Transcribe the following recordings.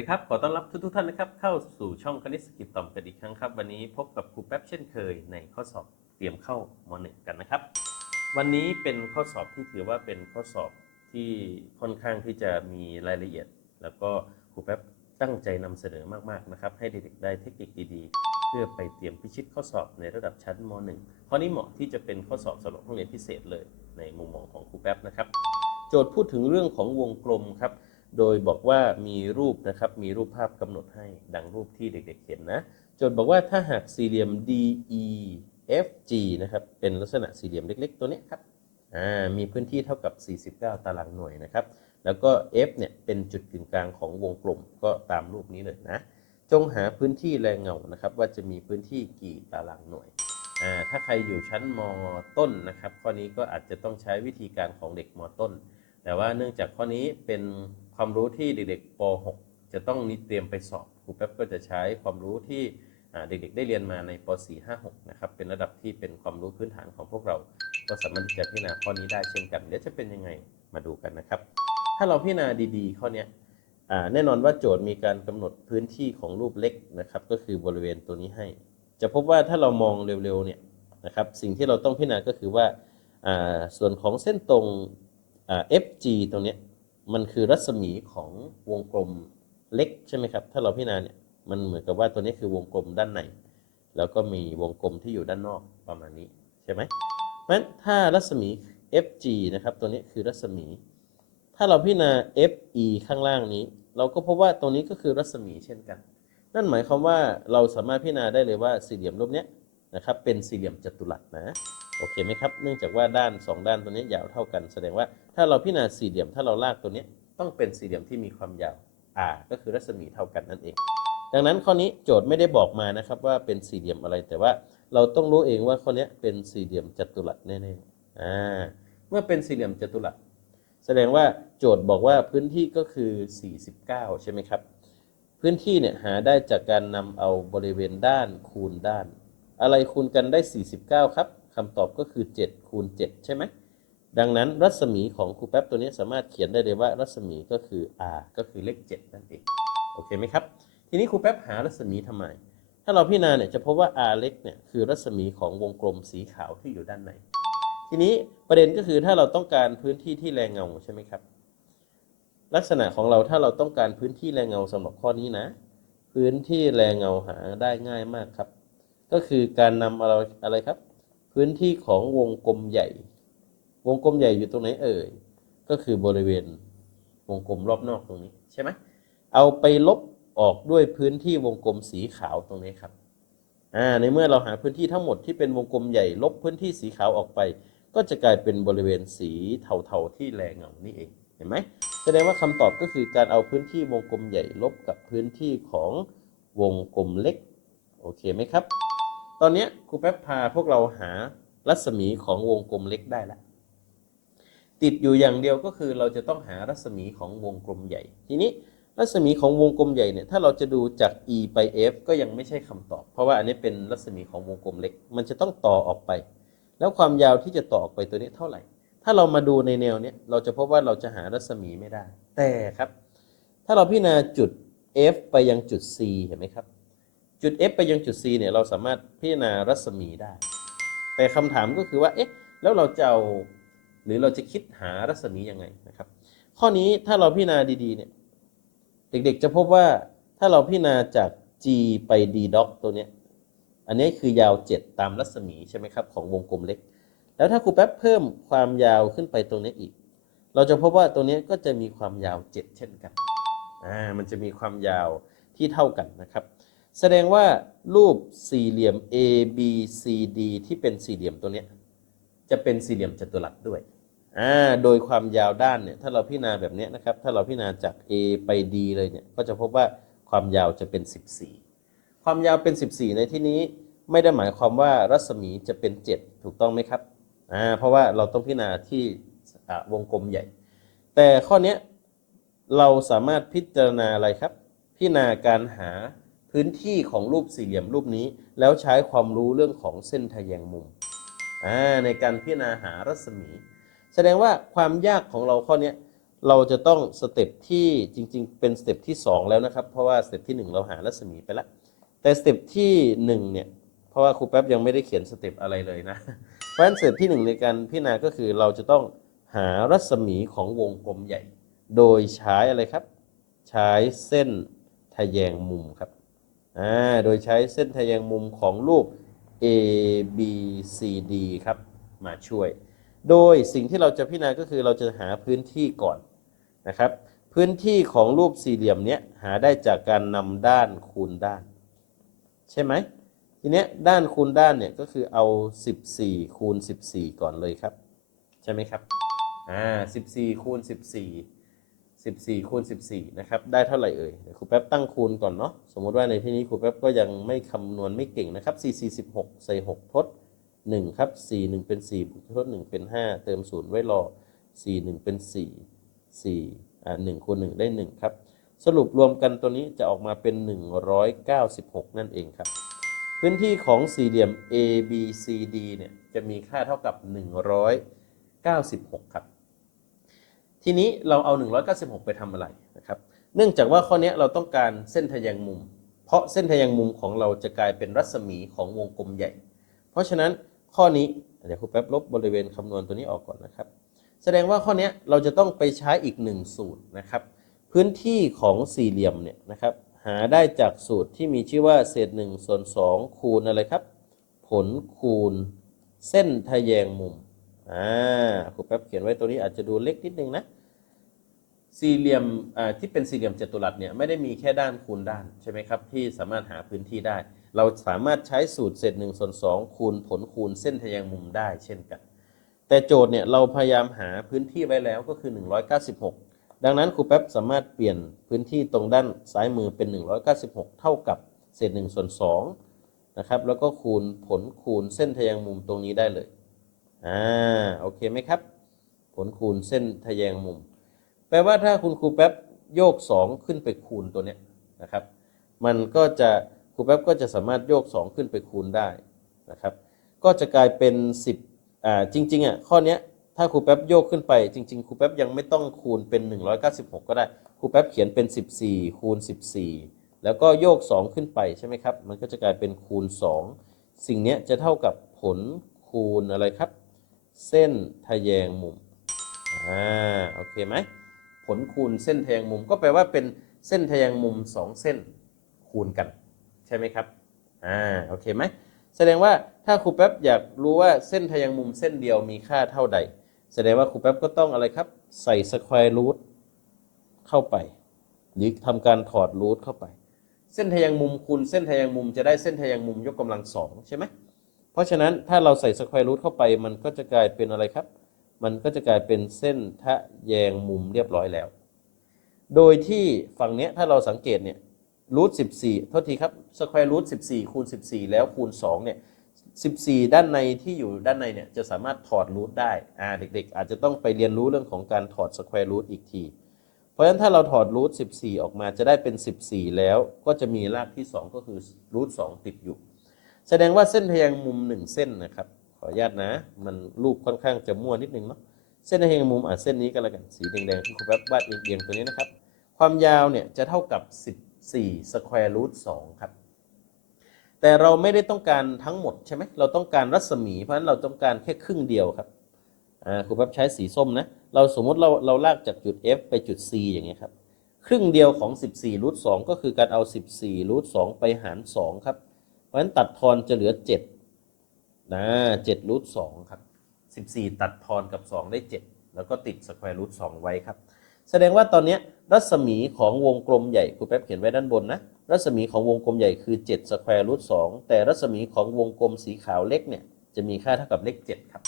สวัสดีครับ ขอต้อนรับทุกๆท่านนะครับ เข้าสู่ช่องคณิตสกิจต่อมกันอีกครั้งครับ วันนี้พบกับครูแป๊บเช่นเคยในข้อสอบเตรียมเข้ามหนึ่งกันนะครับ วันนี้เป็นข้อสอบที่ถือว่าเป็นข้อสอบที่ค่อนข้างที่จะมีรายละเอียด แล้วก็ครูแป๊บตั้งใจนำเสนอมากๆนะครับ ให้เด็กๆได้เทคนิคดีๆ เพื่อไปเตรียมพิชิตข้อสอบในระดับชั้นม .1 ข้อนี้เหมาะที่จะเป็นข้อสอบสำหรับห้องเรียนพิเศษเลย ในมุมมองของครูแป๊บนะครับ โจทย์พูดถึงเรื่องของวงกลมครับ โดยบอกว่ามีรูปนะครับมีรูปภาพกำหนดให้ดังรูปที่เด็กๆ เห็นนะโจทย์บอกว่าถ้าหากสี่เหลี่ยม DEFG นะครับเป็นลักษณะสี่เหลี่ยมเล็ก ๆ ตัวนี้ครับมีพื้นที่เท่ากับ 49 ตารางหน่วยนะครับ แล้วก็ F เนี่ยเป็นจุดกึ่งกลางของวงกลมก็ตามรูปนี้เลยนะ จงหาพื้นที่แรงเงานะครับว่าจะมีพื้นที่กี่ตารางหน่วย ถ้าใครอยู่ชั้นมต้นนะครับ ข้อนี้ก็อาจจะต้องใช้วิธีการของเด็กมต้น แต่ว่าเนื่องจากข้อนี้เป็น ความรู้ที่เด็กๆป .6 จะต้องนิเตรียมไปสอบครูแป๊บก็จะใช้ความรู้ที่เด็กๆ ได้เรียนมาในป .4 5 6 นะครับ เป็นระดับที่เป็นความรู้พื้นฐานของพวกเรา ก็สามารถที่จะพิจารณาข้อนี้ได้เช่นกันเดี๋ยวจะเป็นยังไงมาดูกันนะครับ ถ้าเราพิจารณาดีๆ ข้อนี้แน่นอนว่าโจทย์มีการกำหนดพื้นที่ของรูปเล็กนะครับ ก็คือบริเวณตัวนี้ให้ จะพบว่าถ้าเรามองเร็วๆเนี่ยนะครับ สิ่งที่เราต้องพิจารณาก็คือว่าส่วนของเส้นตรง FG ตรงนี้ มันคือรัศมีของวงกลมเล็กใช่ไหมครับ ถ้าเราพิจารณาเนี่ยมันเหมือนกับว่าตัวนี้คือวงกลมด้านในแล้วก็มีวงกลมที่อยู่ด้านนอกประมาณนี้ใช่ไหมเพราะฉะนั้นถ้ารัศมี FG นะครับ ตัวนี้คือรัศมี ถ้าเราพิจารณา FE ข้างล่างนี้ เราก็พบว่าตรงนี้ก็คือรัศมีเช่นกัน นั่นหมายความว่าเราสามารถพิจารณาได้เลยว่าสี่เหลี่ยมรูปเนี้ยนะครับเป็นสี่เหลี่ยมจัตุรัสนะ โอเคไหมครับเนื่องจากว่าด้าน 2 ด้านตัวนี้ยาวเท่ากัน แสดงว่าถ้าเราพิจารณาสี่เหลี่ยมถ้าเราลากตัวนี้ต้องเป็นสี่เหลี่ยมที่มีความยาว r ก็คือรัศมีเท่ากันนั่นเอง ดังนั้นข้อนี้โจทย์ไม่ได้บอกมานะครับว่าเป็นสี่เหลี่ยมอะไรแต่ว่าเราต้องรู้เองว่าข้อนี้เป็นสี่เหลี่ยมจัตุรัสแน่ๆอ่าเมื่อเป็นสี่เหลี่ยมจัตุรัสแสดงว่าโจทย์บอกว่าพื้นที่ก็คือ 49 ใช่ไหมครับ พื้นที่เนี่ยหาได้จากการนำเอาบริเวณด้านคูณด้าน อะไรคูณกันได้ 49 ครับ คำตอบก็คือ 7 คูณ 7 ใช่ไหม ดังนั้นรัศมีของครูแป๊บตัวนี้สามารถเขียนได้เลยว่ารัศมีก็คือ r ก็คือเลข 7 นั่นเอง โอเคไหมครับ ทีนี้ครูแป๊บหารัศมีทำไม ถ้าเราพิจารณาเนี่ยจะพบว่า r เล็กเนี่ยคือรัศมีของวงกลมสีขาวที่อยู่ด้านในทีนี้ประเด็นก็คือถ้าเราต้องการพื้นที่ที่แรงเงาใช่ไหมครับ ลักษณะของเราถ้าเราต้องการพื้นที่แรงเงาสำหรับข้อนี้นะ พื้นที่แรงเงาหาได้ง่ายมากครับ ก็คือการนำอะไรอะไรครับ พื้นที่ของวงกลมใหญ่ วงกลมใหญ่อยู่ตรงไหนเอ่ย ก็คือบริเวณวงกลมรอบนอกตรงนี้ใช่ไหมเอาไปลบออกด้วยพื้นที่วงกลมสีขาวตรงนี้ครับอ่าในเมื่อเราหาพื้นที่ทั้งหมดที่เป็นวงกลมใหญ่ลบพื้นที่สีขาวออกไป ก็จะกลายเป็นบริเวณสีเทาๆที่แรงเงานี่เองเห็นไหมแสดงว่าคำตอบก็คือการเอาพื้นที่วงกลมใหญ่ลบกับพื้นที่ของวงกลมเล็ก โอเคไหมครับ ตอนนี้ครูแป๊บพาพวกเราหารัศมีของวงกลมเล็กได้แล้วติดอยู่อย่างเดียวก็คือเราจะต้องหารัศมีของวงกลมใหญ่ ทีนี้รัศมีของวงกลมใหญ่เนี่ยถ้าเราจะดูจาก e ไป f ก็ยังไม่ใช่คำตอบ เพราะว่าอันนี้เป็นรัศมีของวงกลมเล็ก มันจะต้องต่อออกไป แล้วความยาวที่จะต่อออกไปตัวนี้เท่าไหร่ ถ้าเรามาดูในแนวเนี้ยเราจะพบว่าเราจะหารัศมีไม่ได้ แต่ครับ ถ้าเราพิจารณาจุด F ไปยังจุด C เห็นไหมครับ จุด F ไปยังจุด C เนี่ยเราสามารถพิจารณารัศมีได้ แต่คำถามก็คือว่าเอ๊ะแล้วเราจะเอาหรือเราจะคิดหารัศมียังไงนะครับ ข้อนี้ถ้าเราพิจารณาดีๆเนี่ยเด็กๆจะพบว่าถ้าเราพิจารณาจาก G ไป D dot ตัวเนี้ยอันนี้คือยาว 7 ตามรัศมีใช่ไหมครับของวงกลมเล็ก แล้วถ้าครูแป๊บเพิ่มความยาวขึ้นไปตรงนี้อีก เราจะพบว่าตรงนี้ก็จะมีความยาว 7 เช่นกันอ่ามันจะมีความยาวที่เท่ากันนะครับ แสดงว่ารูปสี่เหลี่ยม A B C D ที่เป็นสี่เหลี่ยมตัวเนี้ยจะเป็นสี่เหลี่ยมจัตุรัสด้วยอ่าโดยความยาวด้านเนี่ยถ้าเราพิจารณาแบบนี้นะครับ ถ้าเราพิจารณาจาก A ไป D เลยเนี่ยก็จะพบว่าความยาวจะเป็น 14 ความยาวเป็น 14 ในที่นี้ไม่ได้หมายความว่ารัศมีจะเป็น 7 ถูกต้องไหมครับอ่าเพราะว่าเราต้องพิจารณาที่วงกลมใหญ่ แต่ข้อนี้เราสามารถพิจารณาอะไรครับ พิจารณาการหา พื้นที่ของรูปสี่เหลี่ยมรูปนี้ แล้วใช้ความรู้เรื่องของเส้นทะแยงมุมในการพิจารณาหารัศมี แสดงว่าความยากของเราข้อนี้เราจะต้องสเต็ปที่จริง ๆ เป็นสเต็ปที่ 2 แล้วนะครับ เพราะว่าสเต็ปที่ 1 เราหารัศมีไปแล้ว แต่สเต็ปที่1เนี่ยเพราะว่าครูแป๊บยังไม่ได้เขียนสเต็ปอะไรเลยนะเพราะฉะนั้นสเต็ปที่ 1 ในการพิจารณาก็คือเราจะต้องหารัศมีของวงกลมใหญ่ โดยใช้อะไรครับ ใช้เส้นทะแยงมุมครับ โดยใช้เส้นทะแยงมุมของรูป A B C D ครับ มาช่วย โดยสิ่งที่เราจะพิจารณาก็คือเราจะหาพื้นที่ก่อนนะครับ พื้นที่ของรูปสี่เหลี่ยมเนี้ยหาได้จากการนำด้านคูณด้าน ใช่ไหมทีเนี้ยด้านคูณด้านเนี่ยก็คือเอา 14 คูณ 14 ก่อนเลยครับ ใช่ไหมครับ อ่า 14 คูณ 14 14คูณ14 นะครับ ได้เท่าไหร่เอ่ยเดี๋ยวครูแป๊บตั้งคูณก่อนเนาะสมมติว่าในที่นี้ครูแป๊บก็ยังไม่คำนวณไม่เก่งนะครับ 4 4 16 ใส่ 6 ทด 1 ครับ 4 1 เป็น 4บวกทด 1 เป็น 5 เติม 0 ไว้รอ 4 1 เป็น 4 4อ่า1คูณ1 ได้ 1 ครับ สรุปรวมกันตัวนี้จะออกมาเป็น 196 นั่นเองครับ พื้นที่ของสี่เหลี่ยม A B C D เนี่ยจะมีค่าเท่ากับ 196 ครับ ทีนี้เราเอา 196 ไปทำอะไรนะครับ เนื่องจากว่าข้อนี้เราต้องการเส้นทะแยงมุม เพราะเส้นทะแยงมุมของเราจะกลายเป็นรัศมีของวงกลมใหญ่ เพราะฉะนั้นข้อนี้เดี๋ยวครูแป๊บลบบริเวณคำนวณตัวนี้ออกก่อนนะครับ แสดงว่าข้อนี้เราจะต้องไปใช้อีกหนึ่งสูตรนะครับ พื้นที่ของสี่เหลี่ยมเนี่ยนะครับ หาได้จากสูตรที่มีชื่อว่าเศษ1ส่วน2คูณอะไรครับ ผลคูณ เส้นทะแยงมุม อ่าครูแป๊บเขียนไว้ตัวนี้อาจจะดูเล็กนิดนึงนะ สี่เหลี่ยมที่เป็นสี่เหลี่ยมจัตุรัสเนี่ยไม่ได้มีแค่ด้านคูณด้านใช่ไหมครับ ที่สามารถหาพื้นที่ได้ เราสามารถใช้สูตรเศษ1ส่วน2คูณผลคูณเส้นทแยงมุมได้เช่นกัน แต่โจทย์เนี่ยเราพยายามหาพื้นที่ไว้แล้วก็คือ 196 ดังนั้นครูแป๊บสามารถเปลี่ยนพื้นที่ตรงด้านซ้ายมือเป็น 196 เท่ากับเศษ1ส่วน2นะครับแล้วก็คูณผลคูณเส้นทแยงมุมตรงนี้ได้เลย อ่าโอเคไหมครับ ผลคูณเส้นทะแยงมุม แปลว่าถ้าคุณครูแป๊บโยก 2 ขึ้นไปคูณตัวเนี้ยนะครับ มันก็จะครูแป๊บก็จะสามารถโยก 2 ขึ้นไปคูณได้นะครับ ก็จะกลายเป็น 10อ่าจริงๆอะข้อเนี้ยถ้าครูแป๊บโยกขึ้นไปจริงๆครูแป๊บยังไม่ต้องคูณเป็น 196 ก็ได้ครูแป๊บเขียนเป็น 14 คูณ 14 แล้วก็โยก 2 ขึ้นไปใช่ไหมครับ มันก็จะกลายเป็นคูณ 2 สิ่งเนี้ยจะเท่ากับผลคูณอะไรครับ เส้นทะแยงมุม อ่า โอเคไหม ผลคูณเส้นทะแยงมุมก็แปลว่าเป็นเส้นทะแยงมุม 2 เส้นคูณกัน ใช่ไหมครับ อ่า โอเคไหม แสดงว่าถ้าครูแป๊บอยากรู้ว่าเส้นทะแยงมุมเส้นเดียวมีค่าเท่าใด แสดงว่าครูแป๊บก็ต้องอะไรครับ ใส่สแควร์รูทเข้าไป หรือทำการถอดรูทเข้าไป เส้นทะแยงมุมคูณเส้นทะแยงมุมจะได้เส้นทะแยงมุมยกกำลังสองใช่ไหม เพราะฉะนั้นถ้าเราใส่สแควร์รูทเข้าไปมันก็จะกลายเป็นอะไรครับ มันก็จะกลายเป็นเส้นทะแยงมุมเรียบร้อยแล้ว โดยที่ฝั่งเนี้ยถ้าเราสังเกตเนี่ยรูทสิบสี่โทษทีครับสแควร์รูทสิบสี่คูณสิบสี่แล้วคูณสองเนี่ยสิบสี่ด้านในที่อยู่ด้านในเนี่ยจะสามารถถอดรูทได้อ่าเด็กๆ อาจจะต้องไปเรียนรู้เรื่องของการถอดสแควร์รูทอีกที เพราะฉะนั้นถ้าเราถอดรูทสิบสี่ออกมาจะได้เป็นสิบสี่แล้วก็จะมีรากที่สองก็คือรูทสองติดอยู่ แสดงว่าเส้นทะแยงมุมหนึ่งเส้นนะครับ ขออนุญาตนะ มันรูปค่อนข้างจะมั่วนิดนึงเนาะเส้นทะแยงมุมอะเส้นนี้ก็แล้วกันสีแดงๆที่ครูแป๊บวาดเอียงๆตัวนี้นะครับ ความยาวเนี่ยจะเท่ากับ 14สแควร์รูท2ครับ แต่เราไม่ได้ต้องการทั้งหมดใช่ไหมเราต้องการรัศมี เพราะฉะนั้นเราต้องการแค่ครึ่งเดียวครับอ่าครูแป๊บใช้สีส้มนะเราสมมติเราเราลากจากจุด F ไปจุด C อย่างเงี้ยครับครึ่งเดียวของ 14รูท2ก็คือการเอา 14รูท2ไปหาร2ครับ เพราะฉะนั้นตัดทอนจะเหลือ7นะ7รูท2ครับ14ตัดทอนกับ2ได้7แล้วก็ติดสแควร์รูท2ไว้ครับ แสดงว่าตอนนี้รัศมีของวงกลมใหญ่ครูแป๊บเขียนไว้ด้านบนนะ รัศมีของวงกลมใหญ่คือ7สแควร์รูท2แต่รัศมีของวงกลมสีขาวเล็กเนี่ยจะมีค่าเท่ากับเลข7ครับ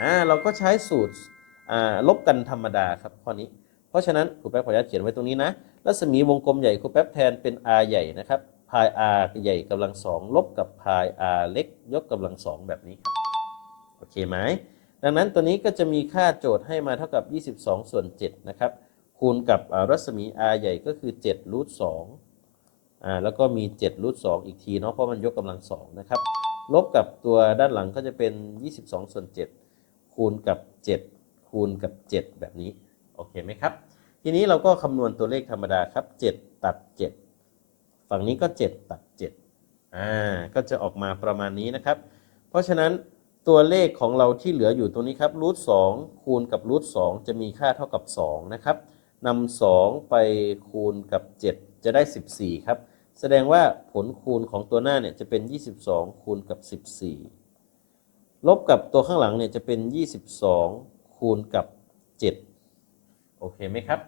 อ่าเราก็ใช้สูตรอ่าลบกันธรรมดาครับข้อนี้ เพราะฉะนั้นครูแป๊บขออนุญาตเขียนไว้ตรงนี้นะ รัศมีวงกลมใหญ่ครูแป๊บแทนเป็น r ใหญ่นะครับ พาย r ใหญ่กำลังสองลบกับพาย r เล็กยกกำลังสองแบบนี้ครับโอเคไหมดังนั้นตัวนี้ก็จะมีค่าโจทย์ให้มาเท่ากับ 22 ส่วน 7 นะครับ คูณกับรัศมี r ใหญ่ก็คือ7รูท2อ่าแล้วก็มี7รูท2อีกทีเนาะเพราะมันยกกำลังสองนะครับลบกับตัวด้านหลังก็จะเป็น 22 ส่วน 7 คูณกับ 7 คูณกับ 7 แบบนี้ โอเคไหมครับ ทีนี้เราก็คำนวณตัวเลขธรรมดาครับ 7 ตัด 7 ฝั่งนี้ก็ 7 ตัด 7 อ่า ก็จะออกมาประมาณนี้นะครับ เพราะฉะนั้นตัวเลขของเราที่เหลืออยู่ตรงนี้ครับรูทสองคูณกับรูทสองจะมีค่าเท่ากับ 2 นะครับนำ2ไปคูณกับ 7 จะได้ 14 ครับ แสดงว่าผลคูณของตัวหน้าเนี่ยจะเป็น 22 คูณกับ 14 ลบกับตัวข้างหลังเนี่ยจะเป็น 22 คูณกับ 7 โอเคไหมครับ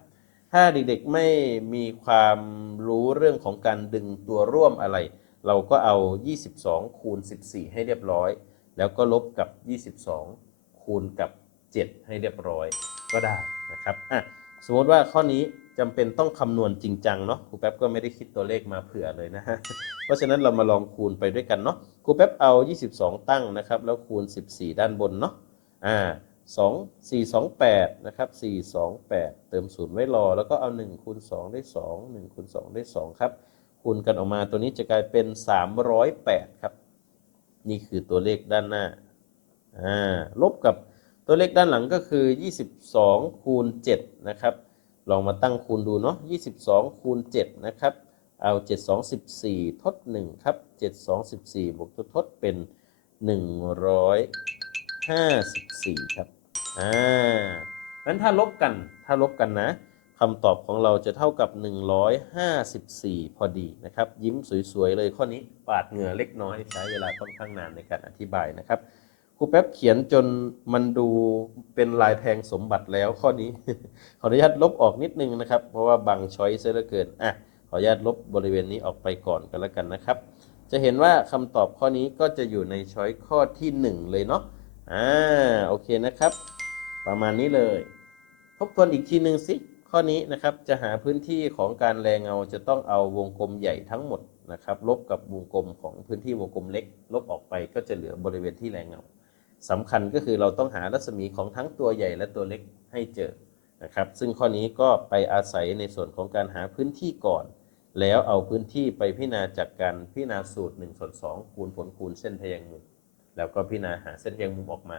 ถ้าเด็กๆไม่มีความรู้เรื่องของการดึงตัวร่วมอะไร เราก็เอา 22 คูณ 14 ให้เรียบร้อย แล้วก็ลบกับ 22 คูณกับ 7 ให้เรียบร้อยก็ได้นะครับอะสมมติว่าข้อนี้จำเป็นต้องคำนวณจริงจังเนาะครูแป๊บก็ไม่ได้คิดตัวเลขมาเผื่อเลยนะฮะเพราะฉะนั้นเรามาลองคูณไปด้วยกันเนาะครูแป๊บเอา 22 ตั้งนะครับ แล้วคูณ 14 ด้านบนเนาะอ่า 2 4 2 8นะครับ4 2 8 เติมศูนย์ไว้รอ แล้วก็เอา1คูณ2 ได้ 2 1คูณ2 ได้ 2 ครับ คูณกันออกมาตัวนี้จะกลายเป็น 308 ครับ นี่คือตัวเลขด้านหน้าอ่าลบกับตัวเลขด้านหลังก็คือ 22 คูณ 7 นะครับ ลองมาตั้งคูณดูเนาะ 22 คูณ 7 นะครับ เอา 7 2 14 ทด 1 ครับ 7 2 14 บวกทดทดเป็น 154 ครับ อ่างั้นถ้าลบกัน ถ้าลบกันนะคำตอบของเราจะเท่ากับ 154 พอดีนะครับ ยิ้มสวยๆเลยข้อนี้ปาดเหงื่อเล็กน้อยใช้เวลาค่อนข้างนานในการอธิบายนะครับครูแป๊บเขียนจนมันดูเป็นลายแทงสมบัติแล้วข้อนี้ ขออนุญาตลบออกนิดนึงนะครับ เพราะว่าบางช้อยเสียเหลือเกินอะขออนุญาตลบบริเวณนี้ออกไปก่อนกันแล้วกันนะครับ จะเห็นว่าคำตอบข้อนี้ก็จะอยู่ในช้อยข้อที่ 1 เลยเนาะอ่าโอเคนะครับ ประมาณนี้เลย ทบทวนอีกทีหนึ่งสิข้อนี้นะครับจะหาพื้นที่ของการแรงเงาจะต้องเอาวงกลมใหญ่ทั้งหมดนะครับ ลบกับวงกลมของพื้นที่วงกลมเล็ก ลบออกไปก็จะเหลือบริเวณที่แรงเงาสำคัญก็คือเราต้องหารัศมีของทั้งตัวใหญ่และตัวเล็กให้เจอนะครับ ซึ่งข้อนี้ก็ไปอาศัยในส่วนของการหาพื้นที่ก่อน แล้วเอาพื้นที่ไปพิจารณาจากการพิจารณาสูตร1ส่วน2คูณผลคูณเส้นทแยงมุมแล้วก็พิจารณาหาเส้นทแยงมุมออกมา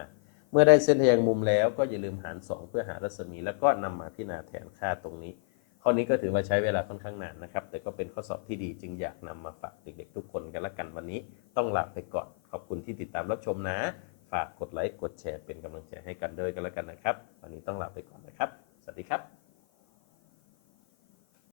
เมื่อได้เส้นทะแยงมุมแล้วก็อย่าลืมหาร 2 เพื่อหารัศมี แล้วก็นำมาพิจารณาแทนค่าตรงนี้ ข้อนี้ก็ถือว่าใช้เวลาค่อนข้างนานนะครับ แต่ก็เป็นข้อสอบที่ดีจึงอยากนำมาฝากเด็กๆ ทุกคนกันละกันวันนี้ ต้องลาไปก่อนขอบคุณที่ติดตามรับชมนะ ฝากกดไลค์กดแชร์เป็นกำลังใจให้กันด้วยกันละกันนะครับ วันนี้ต้องลาไปก่อนนะครับ สวัสดีครับ